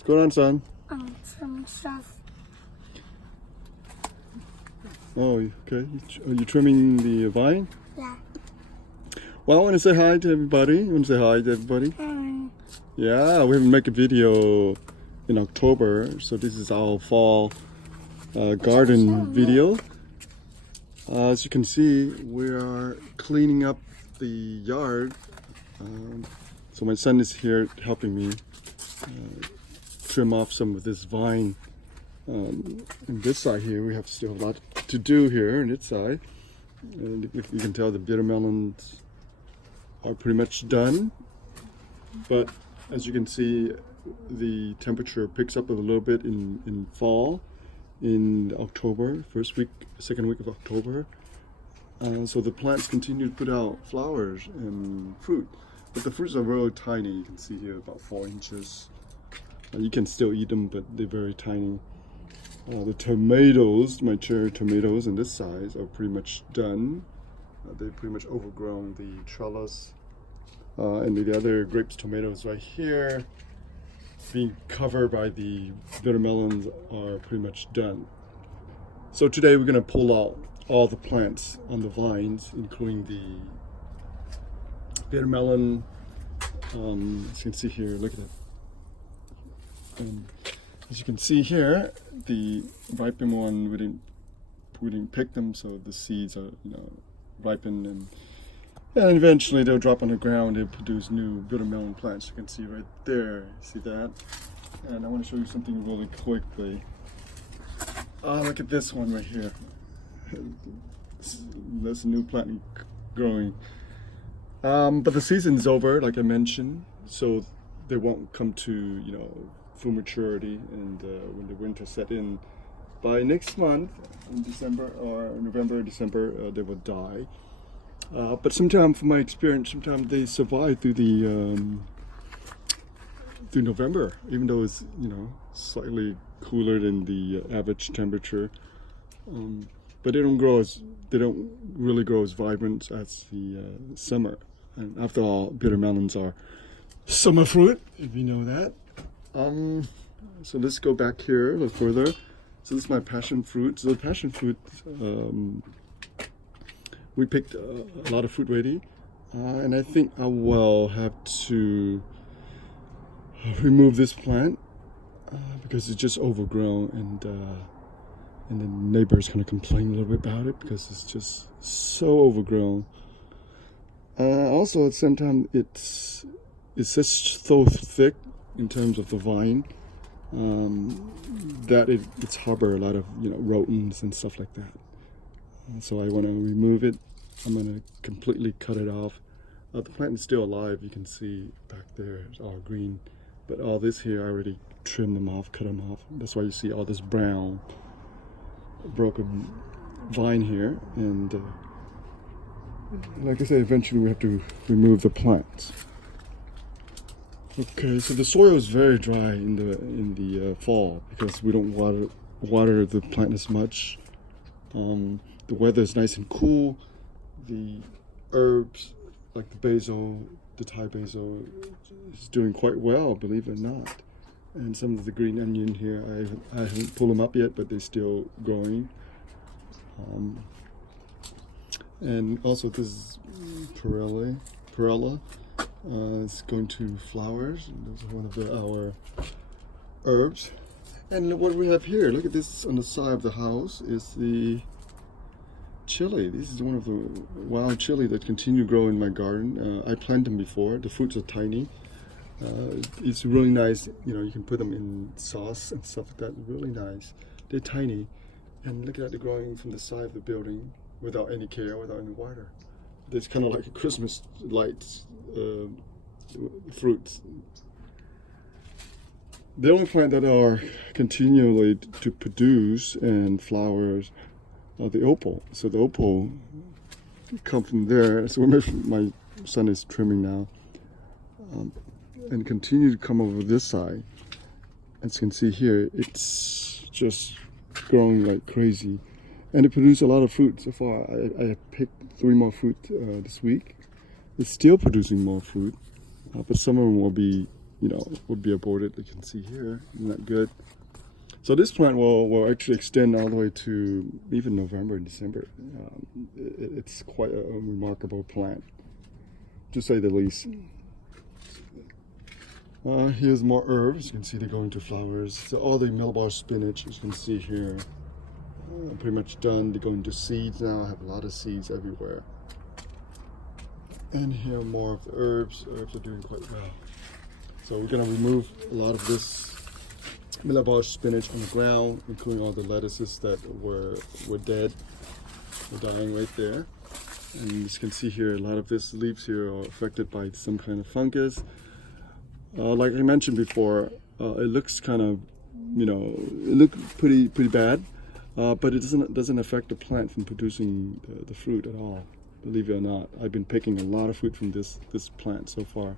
What's going on, son? Some stuff. Oh, okay. Are you trimming the vine? Yeah. Well, I want to say hi to everybody. You want to say hi to everybody? Hi. Yeah, we haven't made a video in October, so this is our fall garden video. As you can see, we are cleaning up the yard. So my son is here helping me trim off some of this vine. On this side here, we have still a lot to do here on this side. And you can tell the bitter melons are pretty much done. But as you can see, the temperature picks up a little bit in fall, in October, second week of October. So the plants continue to put out flowers and fruit. But the fruits are really tiny. You can see here about 4 inches. You can still eat them, but they're very tiny. The tomatoes, my cherry tomatoes in this size, are pretty much done. They've pretty much overgrown the trellis. And the other grapes tomatoes right here, being covered by the bitter melons, are pretty much done. So today we're going to pull out all the plants on the vines, including the bitter melon. As you can see here, look at it. As you can see here, the ripened one, we didn't pick them, so the seeds are ripened, and eventually they'll drop on the ground. They'll produce new bitter melon plants. You can see right there. See that? And I want to show you something really quickly. Look at this one right here. That's a new plant growing. But the season's over, like I mentioned, so they won't come to full maturity, and when the winter set in, by next month, in December or November, December, they will die. But sometimes, from my experience, sometimes they survive through through November, even though it's slightly cooler than the average temperature. But they don't really grow as vibrant as the summer. And after all, bitter melons are summer fruit, if you know that. So let's go back here a little further. So this is my passion fruit. So the passion fruit, we picked a lot of fruit ready, and I think I will have to remove this plant because it's just overgrown, and the neighbors kind of complain a little bit about it because it's just so overgrown. Also, at the same time, it's just so thick in terms of the vine that it's harbor a lot of rodents and stuff like that. So I want to remove it. I'm going to completely cut it off. The plant is still alive. You can see back there, it's all green. But all this here, I already trimmed them off, cut them off. That's why you see all this brown, broken vine here. And like I said, eventually we have to remove the plants. Okay, so the soil is very dry in the fall because we don't water the plant as much. The weather is nice and cool. The herbs, like the basil, the Thai basil, is doing quite well, believe it or not. And some of the green onion here, I haven't pulled them up yet, but they're still growing. And also this is perilla. It's going to flowers. Those are one of our herbs. And what we have here, look at this on the side of the house, is the chili. This is one of the wild chili that continue to grow in my garden. I planted them before. The fruits are tiny. It's really nice. You can put them in sauce and stuff like that. Really nice. They're tiny. And look at that, they're growing from the side of the building without any care, without any water. It's kind of like a Christmas lights fruits. The only plant that are continually to produce and flowers are the opal. So the opal come from there. So my son is trimming now, and continue to come over this side. As you can see here, it's just growing like crazy, and it produced a lot of fruit so far. I picked 3 more fruit this week. It's still producing more fruit, but some of them will be would be aborted. You can see here, not good. So this plant will actually extend all the way to even November and December. It's quite a remarkable plant, to say the least. Here's more herbs. You can see they go into flowers. So all the millbar spinach, as you can see here, pretty much done. They go into seeds now. I have a lot of seeds everywhere. And here more of the herbs. Herbs are doing quite well. So we're gonna remove a lot of this millbar spinach on the ground, including all the lettuces that were dead, were dying right there. And you can see here, a lot of these leaves here are affected by some kind of fungus. Like I mentioned before, it looks kind of, it looks pretty bad, but it doesn't affect the plant from producing the fruit at all. Believe it or not, I've been picking a lot of fruit from this plant so far,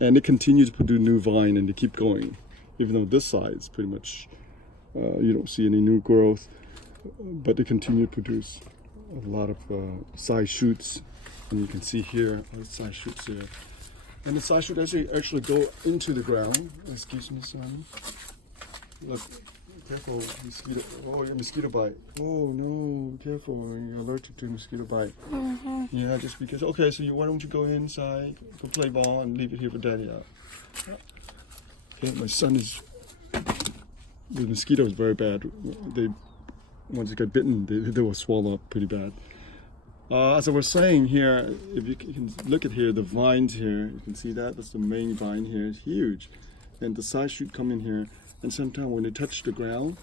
and it continues to produce new vine, and they keep going. Even though this side is pretty much, you don't see any new growth, but they continue to produce a lot of side shoots, and you can see here, all the side shoots here. And the side shoots actually go into the ground. Excuse me, son. Look, careful, mosquito. Oh, your mosquito bite. Oh no, careful, you're allergic to mosquito bite. Yeah, just because. Okay, so why don't you go inside, go play ball, and leave it here for daddy out. Okay, my son the mosquito is very bad. Once they get bitten, they will swallow up pretty bad. As I was saying here, if you can look at here, the vines here, you can see that's the main vine here, it's huge. And the side shoot come in here, and sometimes when they touch the ground,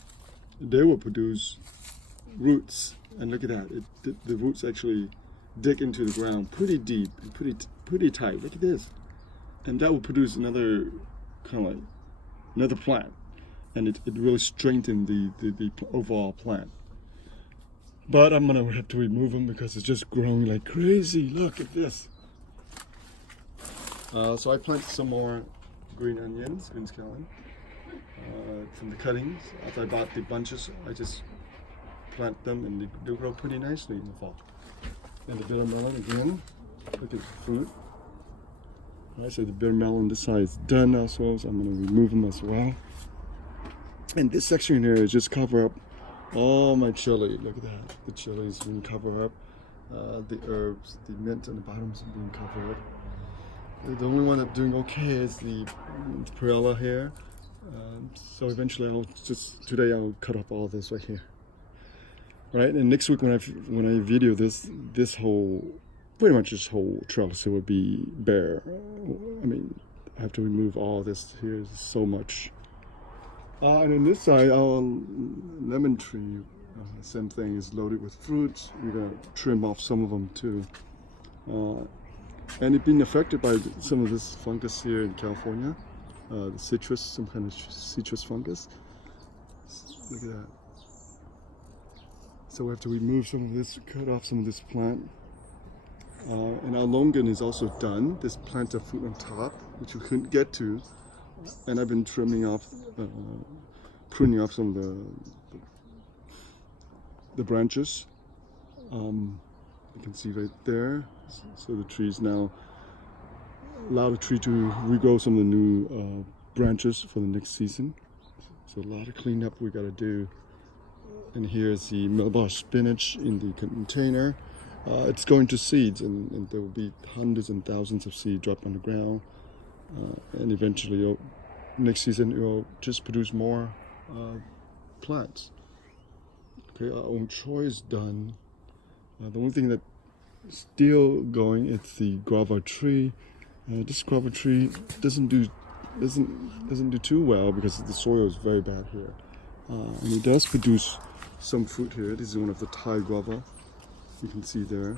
they will produce roots. And look at that, the roots actually dig into the ground pretty deep, pretty tight. Look at this. And that will produce another kind of like another plant, and it really strengthened the overall plant. But I'm gonna have to remove them because it's just growing like crazy. Look at this. So I planted some more green onions, green scallion, from the cuttings. After I bought the bunches, I just plant them, and they grow pretty nicely in the fall. And the bitter melon again. Look at the fruit. Alright, so the bitter melon this side is done now, so I'm going to remove them as well. And this section here is just cover up all my chili. Look at that. The chili is being covered up. The herbs, the mint on the bottom is being covered up. The only one that's doing okay is the perilla here. So eventually today I'll cut up all this right here. Right, and next week when I video this whole, pretty much this whole trellis, it will be bare. I mean, I have to remove all this here. There's so much. And on this side, our lemon tree, same thing, is loaded with fruits. We're gonna trim off some of them too. And it's been affected by some of this fungus here in California, the citrus, some kind of citrus fungus. Look at that. So we have to remove some of this, cut off some of this plant. And our longan is also done. This plant of fruit on top, which we couldn't get to. And I've been pruning off some of the branches. You can see right there. So the trees now allow the tree to regrow some of the new branches for the next season. So a lot of cleanup we got to do. And here's the millbar spinach in the container. It's going to seeds, and there will be hundreds and thousands of seeds dropped on the ground. And eventually, next season, it will just produce more plants. Okay, our own choy is done. The only thing that's still going is the guava tree. This guava tree doesn't do too well because the soil is very bad here. And it does produce some fruit here. This is one of the Thai guava. You can see there.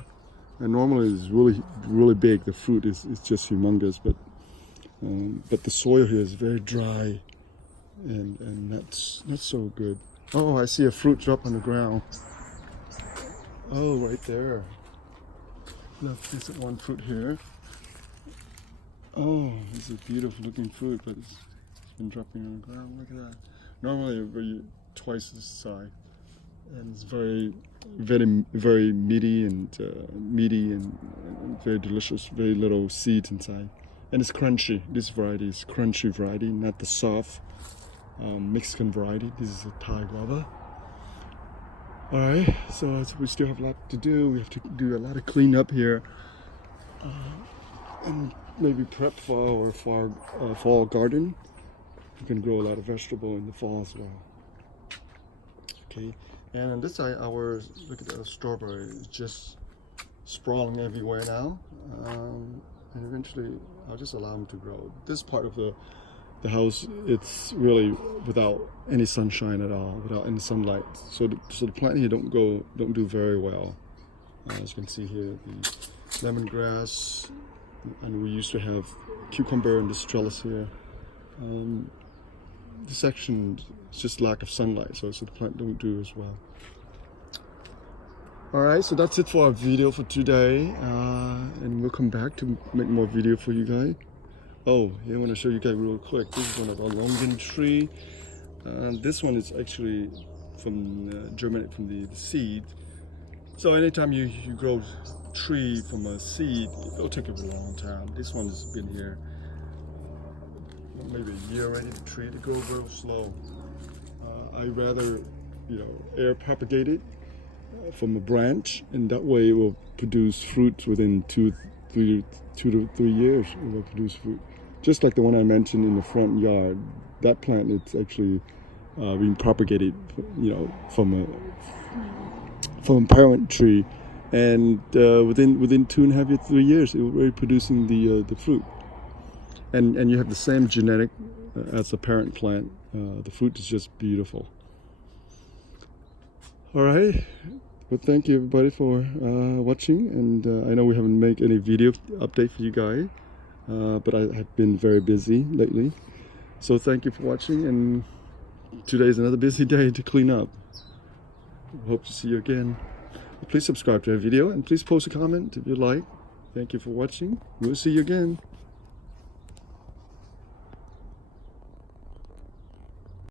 And normally it's really big. The fruit is just humongous, but the soil here is very dry, and that's not so good. Oh, I see a fruit drop on the ground. Oh, right there. Look, there's one fruit here. Oh, it's a beautiful looking fruit, but it's been dropping on the ground. Look at that. Normally it would be twice this size, and it's very meaty and very delicious. Very little seeds inside. and it's crunchy. This variety is crunchy variety, not the soft Mexican variety. This is a Thai guava. All right, so we still have a lot to do. We have to do a lot of cleanup here, and maybe prep for our fall garden. You can grow a lot of vegetable in the fall as well. Okay, and on this side, look at the strawberry. It's just sprawling everywhere now, and eventually I'll just allow them to grow. This part of the house, it's really without any sunshine at all, without any sunlight. So the plant here don't do very well. As you can see here, the lemongrass, and we used to have cucumber in this trellis here. This section is just lack of sunlight, so the plant don't do as well. Alright, so that's it for our video for today, and we'll come back to make more video for you guys. Oh, here I want to show you guys real quick. This is one of our longan tree. This one is actually from germinated from the seed. So anytime you grow tree from a seed, it'll take a long time. This one has been here maybe a year already. The tree to grow real slow. I rather, air propagate it from a branch, and that way it will produce fruit within 2 to 3 years. It will produce fruit, just like the one I mentioned in the front yard. That plant, it's actually being propagated, from a parent tree, and within 2.5 to 3 years, it will be producing the fruit. And you have the same genetic as the parent plant. The fruit is just beautiful. All right. Well, thank you everybody for watching, and I know we haven't made any video update for you guys, but I have been very busy lately. So thank you for watching, and today is another busy day to clean up. Hope to see you again. Please subscribe to our video, and please post a comment if you like. Thank you for watching. We'll see you again.